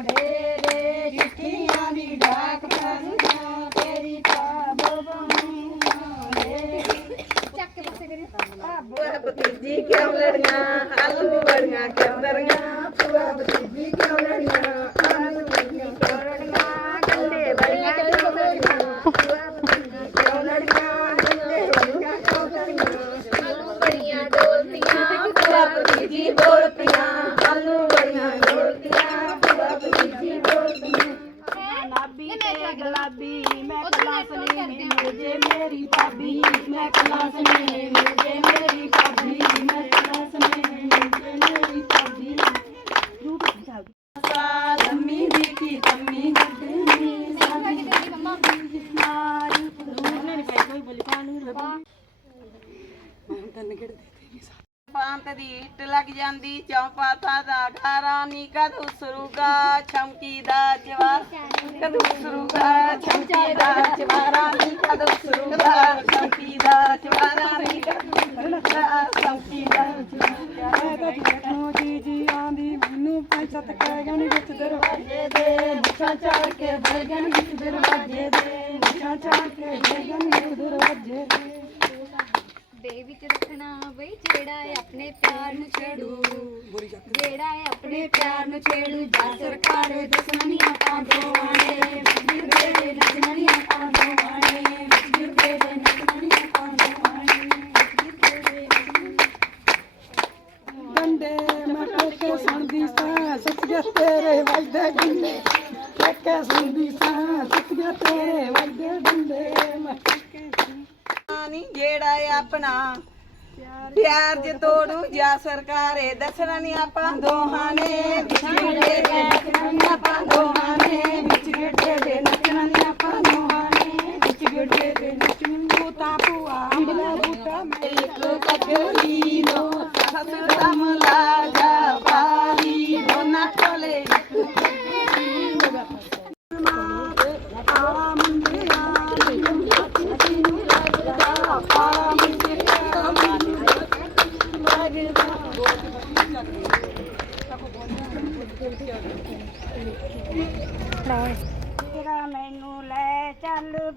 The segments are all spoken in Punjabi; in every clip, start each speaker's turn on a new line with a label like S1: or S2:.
S1: ਵਡੇਰੇ ਚਿੱਠੀਆਂ ਦੀ ਡਾਕ ਭਰਨਾ ਤੇਰੀ ਪਾਬੋ ਬੰਦੇ
S2: ਚੱਕ ਪਾਸੇ ਕਰੀ।
S1: ਭੂਆ ਭਤੀਜੀ ਕਿਉਂ ਲੜੀਆਂ ਆਲੂ ਬੜੀਆਂ ਕਿਉਂ ਲੜੀਆਂ ਭੂਆ ਭਤੀਜੀ ਕਿਉਂ ਲੜੀਆਂ ਆਲੂ Jack Lawson, ਲੱਗ ਜਾਂਦੀ ਚੌਪਾਤਾ ਦਾ ਘਾਰਾ ਨੀ ਕਦ ਉਸਰੂਗਾ ਛਮਕੀ ਦਾ ਜਵਾਰ। ਕਦ ਉਸਰੂਗਾ ਛਮਕੀ ਦਾ ਜਵਾਰਾ, ਨੀ ਕਦ ਉਸਰੂਗਾ ਛਮਕੀ ਦਾ ਜਵਾਰਾ ਜੀ ਜੀ ਆਂਦੀ ਮੈਨੂੰ ਪੰਚਤ ਕਹਿ ਗਣ ਵਿੱਚ ਦਰਵਾਜ਼ੇ ਦੇ। ਮੁੱਛਾਂ ਚਾੜ ਕੇ ਬਲਗਣ ਵਿੱਚ ਦਰਵਾਜ਼ੇ ਦੇ। ਮੁੱਛਾਂ ਚਾੜ ਕੇ ਬਲਗਣ ਵਿੱਚ ਦਰਵਾਜ਼ੇ ਦੇ।
S2: ਦੇ ਵਿੱਚ ਰੱਖਣਾ ਬਈ, ਜਿਹੜਾ ਹੈ ਆਪਣੇ ਪਿਆਰ ਨੂੰ ਛੇੜੂ। ਜਿਹੜਾ ਹੈ ਆਪਣੇ ਪਿਆਰ ਨੂੰ ਛੇੜੂ, ਜਾ ਸਰਕਾਰ ਦੱਸਣਾ ਨਹੀਂ ਆਪਾਂ ਦੋਵਾਂ ਨੇ ਜਿਰਦੇ ਦੇ
S1: ਏ ਪਿਆਰ ਜੇ ਤੋੜੂ, ਜਾਂ ਸਰਕਾਰੇ ਦੱਸਣਾ ਨਹੀਂ ਆਪਾਂ। ਦੋਹਾਂ ਨੇ ਵਿਛੜੇ ਦੇ ਨੱਚਣਾ ਨੀ ਆਪਾਂ। ਦੋਹਾਂ ਨੇ ਵਿਛੜੇ ਦੇ ਨੱਚਣਾ ਨੀ ਆਪਾਂ। ਦੋਹਾਂ ਨੇ ਵਿਛੜੇ ਦੇ ਨੱਚਣਾ ਨੂੰ। ਤਾਂ ਭੂਆ, ਅੰਬਲਾ ਮੈਂ ਇੱਕ ਕਚਰੀ ਨੋ ਸੱਸ ਦਾ ਮਲਾ ਪਾਰੀ ਦੋਨਾਂ ਕੋਲੇ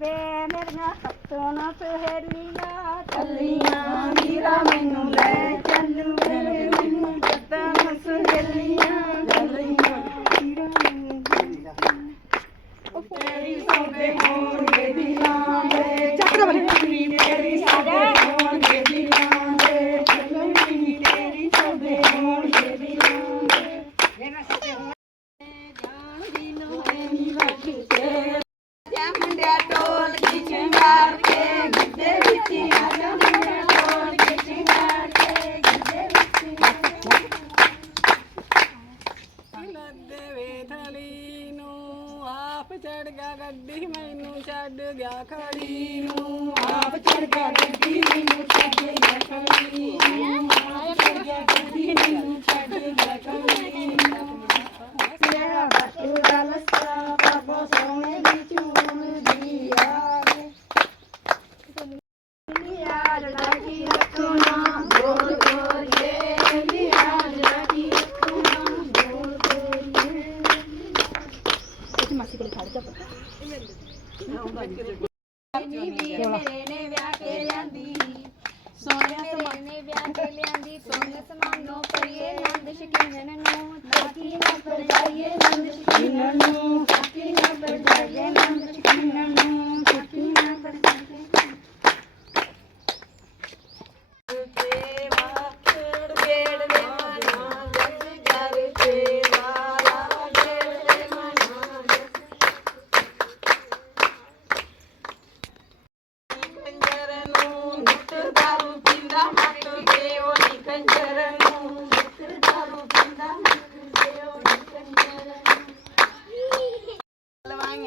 S1: ਚੱਲ ਵੇ ਮੇਰੀਆਂ ਹੱਥੋਂ ਨਾ ਸਹੇਲੀਆਂ ਚੱਲੀਆਂ ਵੀਰਾ ਮੈਨੂੰ ਲੈ ਚੱਲ ਲੱਦੇ ਥਲੀ ਨੂੰ ਆਪ ਚੜ ਗਿਆ ਗੱਡੀ ਮੈਨੂੰ ਛੱਡ ਗਿਆ ਖੜੀ ਨੂੰ ਆਪ ਚੜ ਗਿਆ ਗੱਡੀ ਮੈਨੂੰ ਛੱਡ ਗਿਆ ਖੜੀ ਨੂੰ ਆਪ ਚੜ ਗਿਆ ਗੱਡੀ ਮੈਨੂੰ ਛੱਡ ਗਿਆ ਖੜੀ ਨੂੰ ਤੇਰਾ ਬੱਟੂ ਦਾ ਲੱਸਾ ਬਾਬਾ ਸੋਹਣੇ ਦੀ ਚੂਨ ਦੀ ਆਵੇ ਯਾਰ ਲੱਗੀ ਰੱਖਣਾ ਬੋਲ ਬੋਲ ਕੇ ਯਾਰ ਲੱਗੀ ਰੱਖਣਾ ਬੋਲ ਬੋਲ
S2: ਨੀ ਵੀਰ ਮੇਰੇ ਨੇ ਵਿਆਹ ਕੇ ਲਿਆਂਦੀ ਸੋਹਣਿਆ ਤੇਰੇ ਨੇ ਵਿਆਹ ਕੇ ਲਿਆਂਦੀ ਸੋਹਣੇ ਸਮਾਨੋਂ ਪਈਏ ਨੰਦ ਸ਼ਕੀਨਨ ਨੂੰ ਤਾਕੀ ਨਾ ਪਰ ਨੰਦ ਸ਼ਕੀਨਨ ਨੂੰ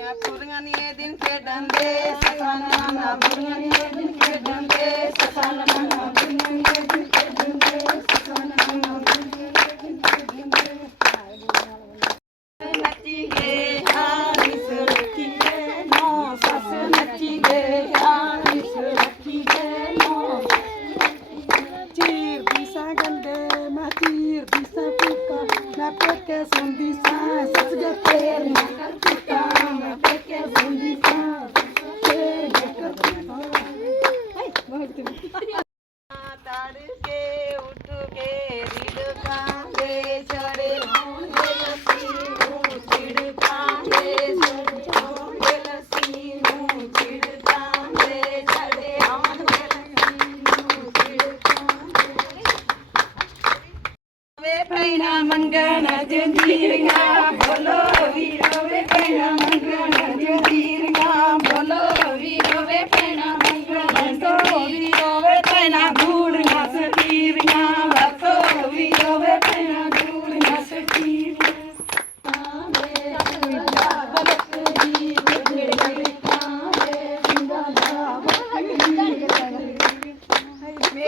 S1: ਲਵਾਈਆਂ ਕੁੜੀਆਂ ਨੇ ਇਹ ਦਿਨ ਖੇਡਣ ਦੇ ਸਸਾਂ ਨਾਨਾ ਬੁੜੀਆਂ ਨੇ ਇਹ ਦਿਨ ਖੇਡਣ ਦੇ ਸਸਾਂ ਨਾਨਾ ਬੁੜੀਆਂ ਨੇ ਇਹ ਦਿਨ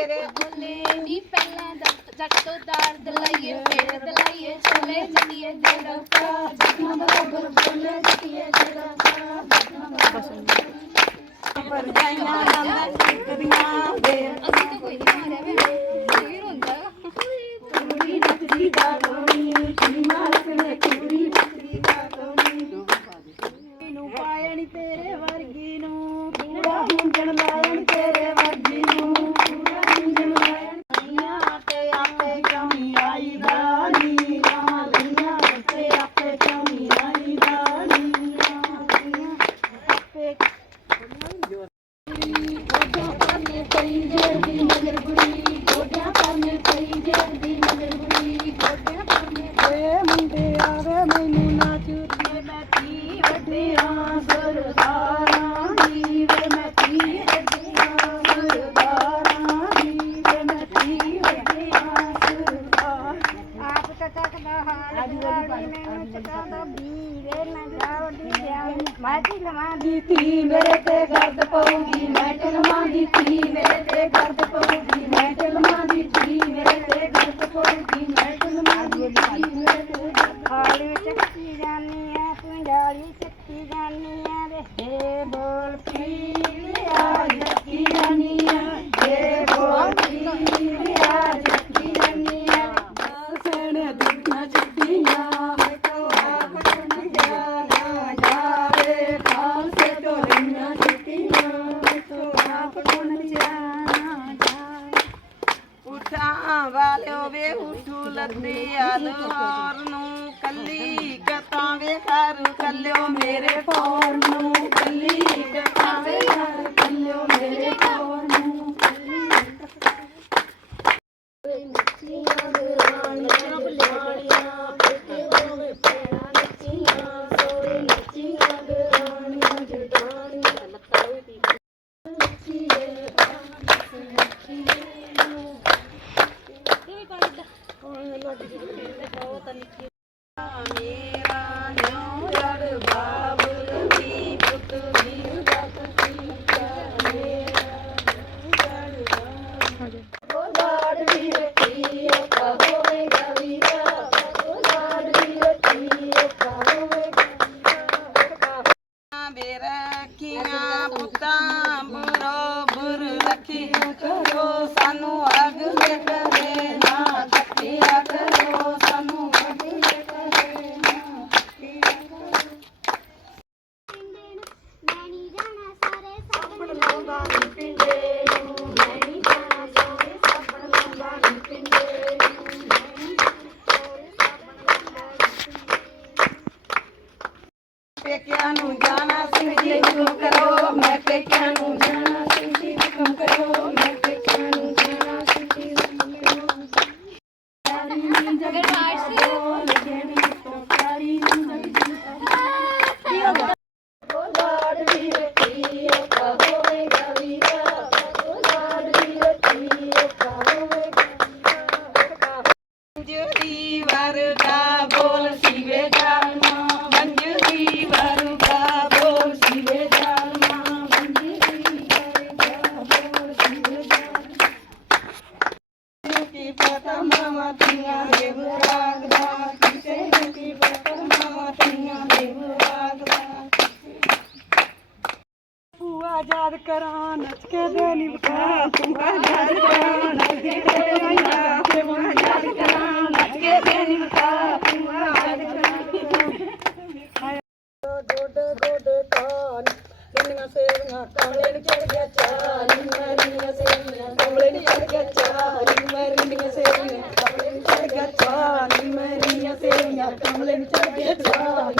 S1: ਤੇਰੇ ਓਲੇ ਨੀ ਪਹਿਲਾਂ ਜੱਟ ਤੋਂ ਦਾਰ ਦਲਾਈਏ ਫੇਰ ਦਲਾਈਏ ਚਲੇ ਜੱਟੀਏ ਜਿਹੜਾ ਪਾ ਜੱਟਾਂ ਬਰਾਬਰ ਬੋਲੇ ਜੱਟੀਏ ਜਿਹੜਾ ਪਾ ਜੱਟਾਂ ਬਰਾਬਰ
S3: ਪਰ ਜਾਈਆਂ ਨੰਦ ਕਿਕਰੀਆਂ ਵੇ।
S1: ਅਸੀਂ ਤਾਂ ਕੋਈ ਨਹੀਂ ਮਾਰਿਆ ਵੇ।
S3: ਤੇ ਪਊਗੀ ਮੈਂ ਜਨਮਾਂ ਦੀ ਧੀ ਮੇਰੇ ਤੇ ਗਲਤ ਪਊਗੀ ਮੈਂ ਜਨਮਾਂ ਦੀ ਧੀ ਮੇਰੇ ਤੇ
S1: ਆਲੂ ਚੱਕੀ ਜਾਨੀ ਆ ਪਿੰਡਾਲੀ ਚੱਕੀ ਜਾਨੀ ਆ ਰੇ
S3: ਹੇ ਬੋਲ ਪੀਲਿਆ ਚੱਕੀ ਜਾਨੀ ਆ ਹੇ ਬੋਲ ਪੀਲਿਆ ਚੱਕੀ ਜਾਨੀ ਆ ਸਣੇ ਦੁੱਖਾਂ ਚੱਕੀਆਂ ਕਰਦੀ ਅਲਵਾਰ ਨੂੰ ਕੱਲੀ ਕਤਾਂ ਵੇਖਰ ਕੱਲਿਓ ਮੇਰੇ ਫੋਰ ਨੂੰ। ਕੱਲੀ ਕਤਾਂ ਵੇਖਰ ਕੱਲਿਓ ਮੇਰੇ ਫੋਰ ਨੂੰ। ਮਿੱਠੀਆਂ ਦਰਾਣੀਆਂ ਬੁਲਾਣੀਆਂ ਪਿੱਤੇ ਹੋਵੇ ਪੈਰਾਂ ਨੱਚੀਆਂ ਸੋਏ ਨੱਚੀਆਂ ਦਰਾਣੀਆਂ ਜਟਾਣੀਆਂ ਲੱਤਾਂ ਵੀ ਪੀ ਨੱਚੀਏ ਪਾਣੀ ਸੱਚੀਏ ਨੂੰ ਇਹ ਵੀ ਪਾਣੀ ਦਾ મેરા ਕਰਾਂ,
S1: ਨੱਚ ਕੇ
S3: ਦੇ ਨੀ ਬਕਾ ਤੂੰਗਾ ਯਾਰ ਕਰਾਂ, ਨੱਚ ਕੇ ਦੇ ਨੀ ਬਕਾ ਤੂੰਗਾ ਯਾਰ ਕਰਾਂ, ਨੱਚ ਕੇ ਦੇ ਨੀ ਬਕਾ ਤੂੰਗਾ ਯਾਰ ਕਰਾਂ।
S4: ਗੋਡੇ ਗੋਡੇ ਕਾਨ ਕਿੰਨੀਆਂ ਸੇਵੀਆਂ ਕਮਲੇ ਨੂੰ ਚੜ ਗਿਆ ਚਾਨ ਮਰੀਆਂ ਸੇਵੀਆਂ ਕਮਲੇ ਨੂੰ
S3: ਚੜ ਗਿਆ ਚਾਨ
S1: ਮਰੀਆਂ ਸੇਵੀਆਂ ਕਮਲੇ ਨੂੰ ਚੜ ਗਿਆ ਚਾਨ ਮਰੀਆਂ ਸੇਵੀਆਂ ਕਮਲੇ ਨੂੰ ਚੜ ਗਿਆ ਚਾਨ